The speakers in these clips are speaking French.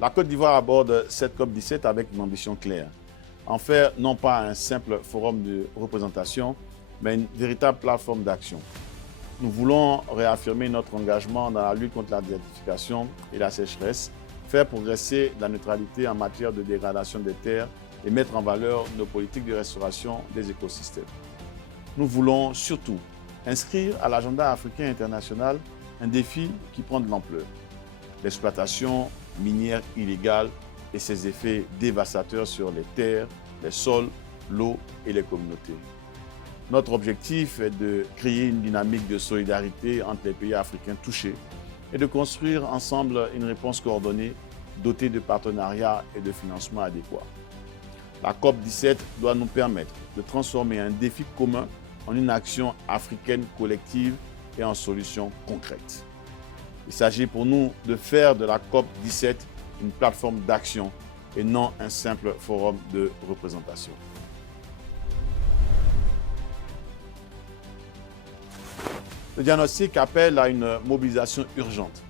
La Côte d'Ivoire aborde cette COP17 avec une ambition claire. En faire non pas un simple forum de représentation, mais une véritable plateforme d'action. Nous voulons réaffirmer notre engagement dans la lutte contre la désertification et la sécheresse, faire progresser la neutralité en matière de dégradation des terres et mettre en valeur nos politiques de restauration des écosystèmes. Nous voulons surtout inscrire à l'agenda africain et international un défi qui prend de l'ampleur: l'exploitation minière illégale et ses effets dévastateurs sur les terres, les sols, l'eau et les communautés. Notre objectif est de créer une dynamique de solidarité entre les pays africains touchés et de construire ensemble une réponse coordonnée, dotée de partenariats et de financements adéquats. La COP17 doit nous permettre de transformer un défi commun en une action africaine collective et en solutions concrètes. Il s'agit pour nous de faire de la COP17 une plateforme d'action et non un simple forum de représentation. Le diagnostic appelle à une mobilisation urgente.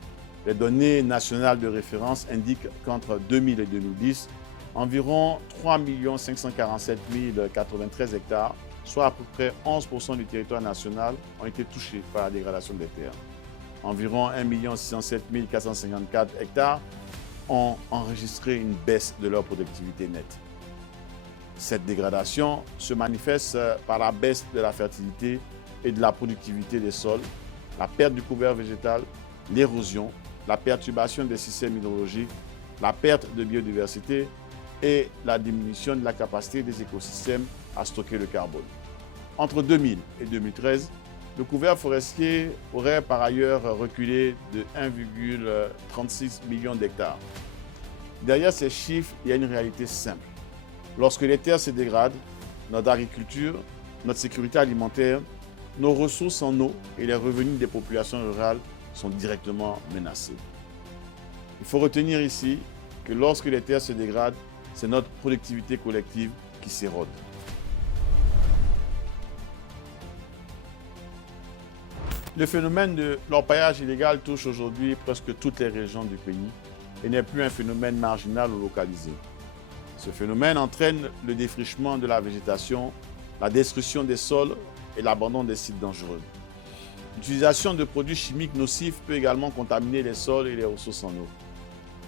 Les données nationales de référence indiquent qu'entre 2000 et 2010, environ 3 547 093 hectares, soit à peu près 11% du territoire national, ont été touchés par la dégradation des terres. Environ 1 607 454 hectares ont enregistré une baisse de leur productivité nette. Cette dégradation se manifeste par la baisse de la fertilité et de la productivité des sols, la perte du couvert végétal, l'érosion, la perturbation des systèmes hydrologiques, la perte de biodiversité et la diminution de la capacité des écosystèmes à stocker le carbone. Entre 2000 et 2013, le couvert forestier aurait par ailleurs reculé de 1,36 million d'hectares. Derrière ces chiffres, il y a une réalité simple. Lorsque les terres se dégradent, notre agriculture, notre sécurité alimentaire, nos ressources en eau et les revenus des populations rurales sont directement menacés. Il faut retenir ici que lorsque les terres se dégradent, c'est notre productivité collective qui s'érode. Le phénomène de l'orpaillage illégal touche aujourd'hui presque toutes les régions du pays et n'est plus un phénomène marginal ou localisé. Ce phénomène entraîne le défrichement de la végétation, la destruction des sols et l'abandon des sites dangereux. L'utilisation de produits chimiques nocifs peut également contaminer les sols et les ressources en eau.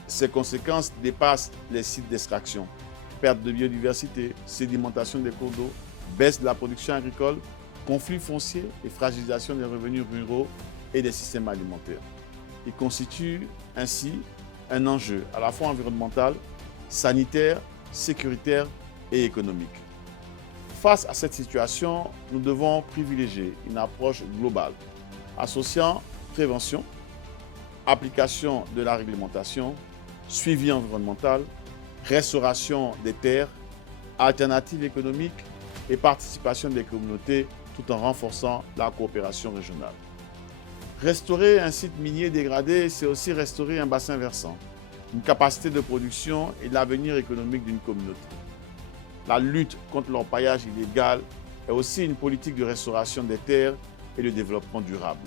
Ces conséquences dépassent les sites d'extraction: perte de biodiversité, sédimentation des cours d'eau, baisse de la production agricole, conflits fonciers et fragilisation des revenus ruraux et des systèmes alimentaires. Il constitue ainsi un enjeu à la fois environnemental, sanitaire, sécuritaire et économique. Face à cette situation, nous devons privilégier une approche globale, associant prévention, application de la réglementation, suivi environnemental, restauration des terres, alternatives économiques et participation des communautés, tout en renforçant la coopération régionale. Restaurer un site minier dégradé, c'est aussi restaurer un bassin versant, une capacité de production et l'avenir économique d'une communauté. La lutte contre l'orpaillage illégal est aussi une politique de restauration des terres et de développement durable.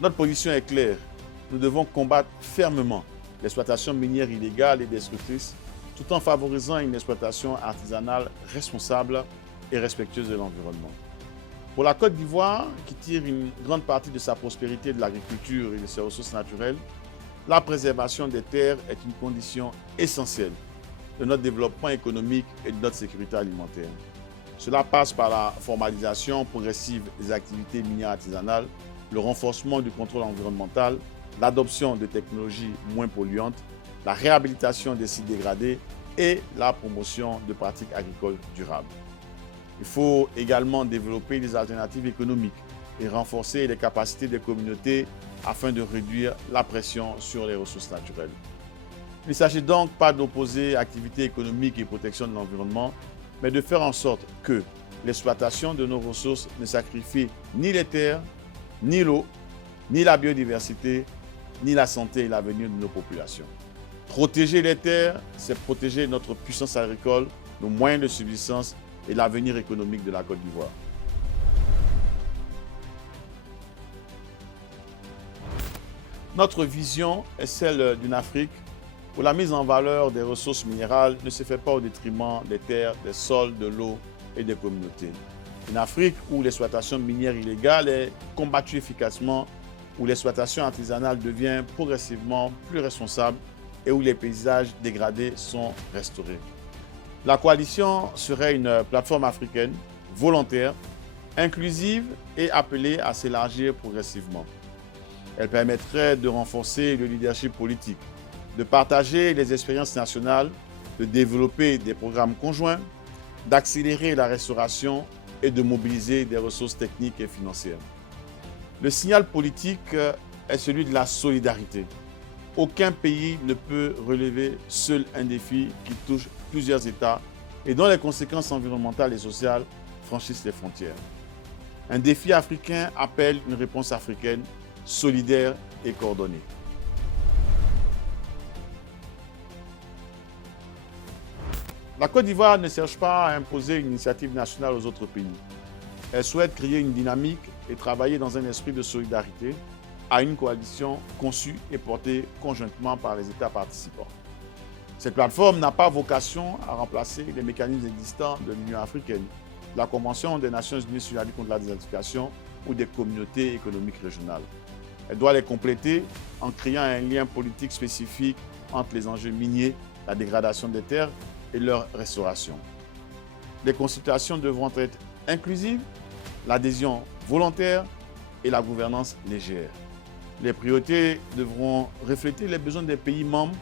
Notre position est claire. Nous devons combattre fermement l'exploitation minière illégale et destructrice, tout en favorisant une exploitation artisanale responsable et respectueuse de l'environnement. Pour la Côte d'Ivoire, qui tire une grande partie de sa prospérité de l'agriculture et de ses ressources naturelles, la préservation des terres est une condition essentielle de notre développement économique et de notre sécurité alimentaire. Cela passe par la formalisation progressive des activités minières artisanales, le renforcement du contrôle environnemental, l'adoption de technologies moins polluantes, la réhabilitation des sites dégradés et la promotion de pratiques agricoles durables. Il faut également développer des alternatives économiques et renforcer les capacités des communautés afin de réduire la pression sur les ressources naturelles. Il ne s'agit donc pas d'opposer activité économique et protection de l'environnement, mais de faire en sorte que l'exploitation de nos ressources ne sacrifie ni les terres, ni l'eau, ni la biodiversité, ni la santé et l'avenir de nos populations. Protéger les terres, c'est protéger notre puissance agricole, nos moyens de subsistance et l'avenir économique de la Côte d'Ivoire. Notre vision est celle d'une Afrique où la mise en valeur des ressources minérales ne se fait pas au détriment des terres, des sols, de l'eau et des communautés. Une Afrique où l'exploitation minière illégale est combattue efficacement, où l'exploitation artisanale devient progressivement plus responsable et où les paysages dégradés sont restaurés. La coalition serait une plateforme africaine volontaire, inclusive et appelée à s'élargir progressivement. Elle permettrait de renforcer le leadership politique, de partager les expériences nationales, de développer des programmes conjoints, d'accélérer la restauration et de mobiliser des ressources techniques et financières. Le signal politique est celui de la solidarité. Aucun pays ne peut relever seul un défi qui touche plusieurs États et dont les conséquences environnementales et sociales franchissent les frontières. Un défi africain appelle une réponse africaine solidaire et coordonnée. La Côte d'Ivoire ne cherche pas à imposer une initiative nationale aux autres pays. Elle souhaite créer une dynamique et travailler dans un esprit de solidarité à une coalition conçue et portée conjointement par les États participants. Cette plateforme n'a pas vocation à remplacer les mécanismes existants de l'Union africaine, la Convention des Nations unies sur la lutte contre la désertification ou des communautés économiques régionales. Elle doit les compléter en créant un lien politique spécifique entre les enjeux miniers, la dégradation des terres et leur restauration. Les consultations devront être inclusives, l'adhésion volontaire et la gouvernance légère. Les priorités devront refléter les besoins des pays membres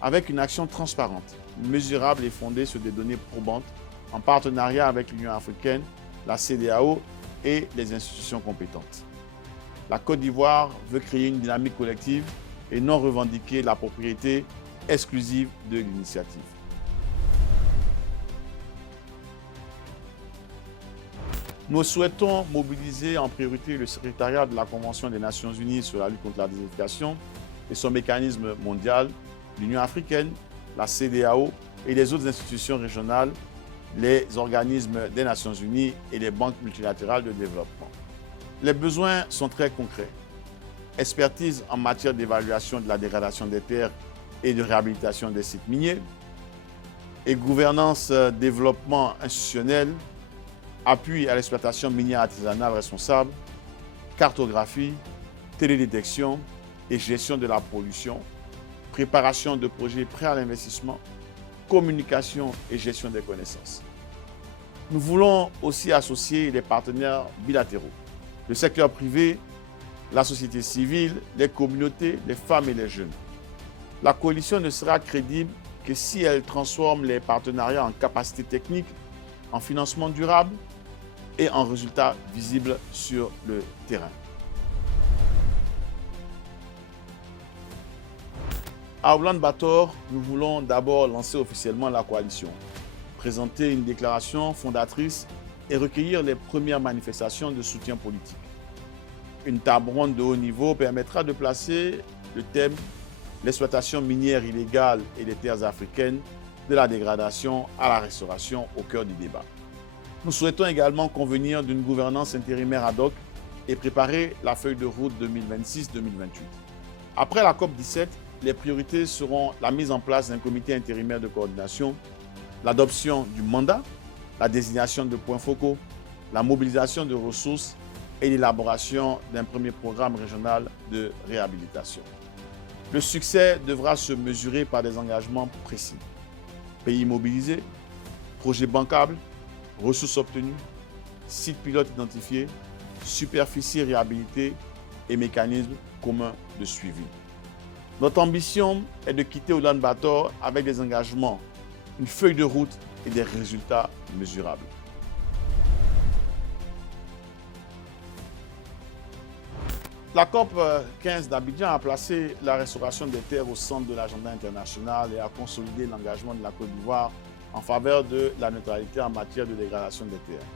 avec une action transparente, mesurable et fondée sur des données probantes en partenariat avec l'Union africaine, la CEDEAO et les institutions compétentes. La Côte d'Ivoire veut créer une dynamique collective et non revendiquer la propriété exclusive de l'initiative. Nous souhaitons mobiliser en priorité le secrétariat de la Convention des Nations unies sur la lutte contre la désertification et son mécanisme mondial, l'Union africaine, la CEDEAO et les autres institutions régionales, les organismes des Nations unies et les banques multilatérales de développement. Les besoins sont très concrets. Expertise en matière d'évaluation de la dégradation des terres et de réhabilitation des sites miniers, et gouvernance développement institutionnel, appui à l'exploitation minière artisanale responsable, cartographie, télédétection et gestion de la pollution, préparation de projets prêts à l'investissement, communication et gestion des connaissances. Nous voulons aussi associer les partenaires bilatéraux, le secteur privé, la société civile, les communautés, les femmes et les jeunes. La coalition ne sera crédible que si elle transforme les partenariats en capacités techniques, en financement durable et en résultats visibles sur le terrain. À Oulan-Bator, nous voulons d'abord lancer officiellement la coalition, présenter une déclaration fondatrice et recueillir les premières manifestations de soutien politique. Une table ronde de haut niveau permettra de placer le thème « L'exploitation minière illégale et les terres africaines, de la dégradation à la restauration » au cœur du débat. Nous souhaitons également convenir d'une gouvernance intérimaire ad hoc et préparer la feuille de route 2026-2028. Après la COP17, les priorités seront la mise en place d'un comité intérimaire de coordination, l'adoption du mandat, la désignation de points focaux, la mobilisation de ressources et l'élaboration d'un premier programme régional de réhabilitation. Le succès devra se mesurer par des engagements précis. Pays mobilisés, projets bancables, ressources obtenues, sites pilotes identifiés, superficie réhabilitée et mécanismes communs de suivi. Notre ambition est de quitter Oulan-Bator avec des engagements, une feuille de route et des résultats mesurables. La COP 15 d'Abidjan a placé la restauration des terres au centre de l'agenda international et a consolidé l'engagement de la Côte d'Ivoire en faveur de la neutralité en matière de dégradation des terres.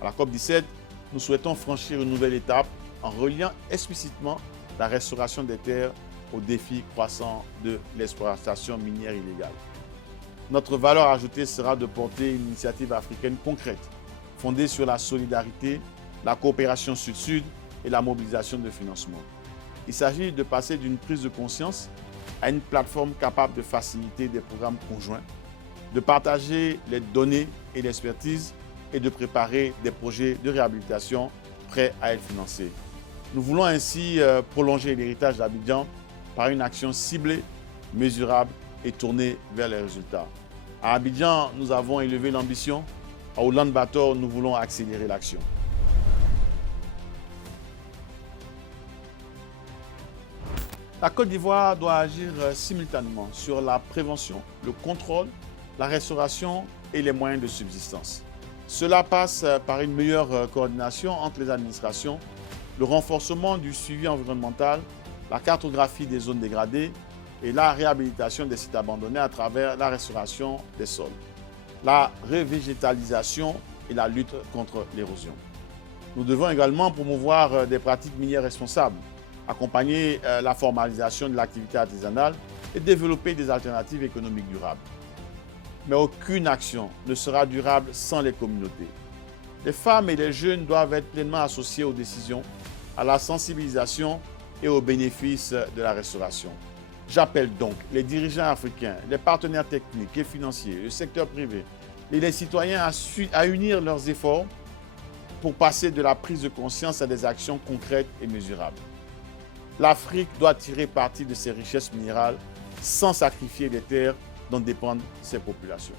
À la COP 17, nous souhaitons franchir une nouvelle étape en reliant explicitement la restauration des terres aux défis croissants de l'exploitation minière illégale. Notre valeur ajoutée sera de porter une initiative africaine concrète, fondée sur la solidarité, la coopération sud-sud et la mobilisation de financement. Il s'agit de passer d'une prise de conscience à une plateforme capable de faciliter des programmes conjoints, de partager les données et l'expertise et de préparer des projets de réhabilitation prêts à être financés. Nous voulons ainsi prolonger l'héritage d'Abidjan par une action ciblée, mesurable et tournée vers les résultats. À Abidjan, nous avons élevé l'ambition. À Oulan-Bator, nous voulons accélérer l'action. La Côte d'Ivoire doit agir simultanément sur la prévention, le contrôle, la restauration et les moyens de subsistance. Cela passe par une meilleure coordination entre les administrations, le renforcement du suivi environnemental, la cartographie des zones dégradées et la réhabilitation des sites abandonnés à travers la restauration des sols, la revégétalisation et la lutte contre l'érosion. Nous devons également promouvoir des pratiques minières responsables, accompagner la formalisation de l'activité artisanale et développer des alternatives économiques durables. Mais aucune action ne sera durable sans les communautés. Les femmes et les jeunes doivent être pleinement associés aux décisions, à la sensibilisation et aux bénéfices de la restauration. J'appelle donc les dirigeants africains, les partenaires techniques et financiers, le secteur privé et les citoyens à unir leurs efforts pour passer de la prise de conscience à des actions concrètes et mesurables. L'Afrique doit tirer parti de ses richesses minérales sans sacrifier les terres dont dépendent ses populations.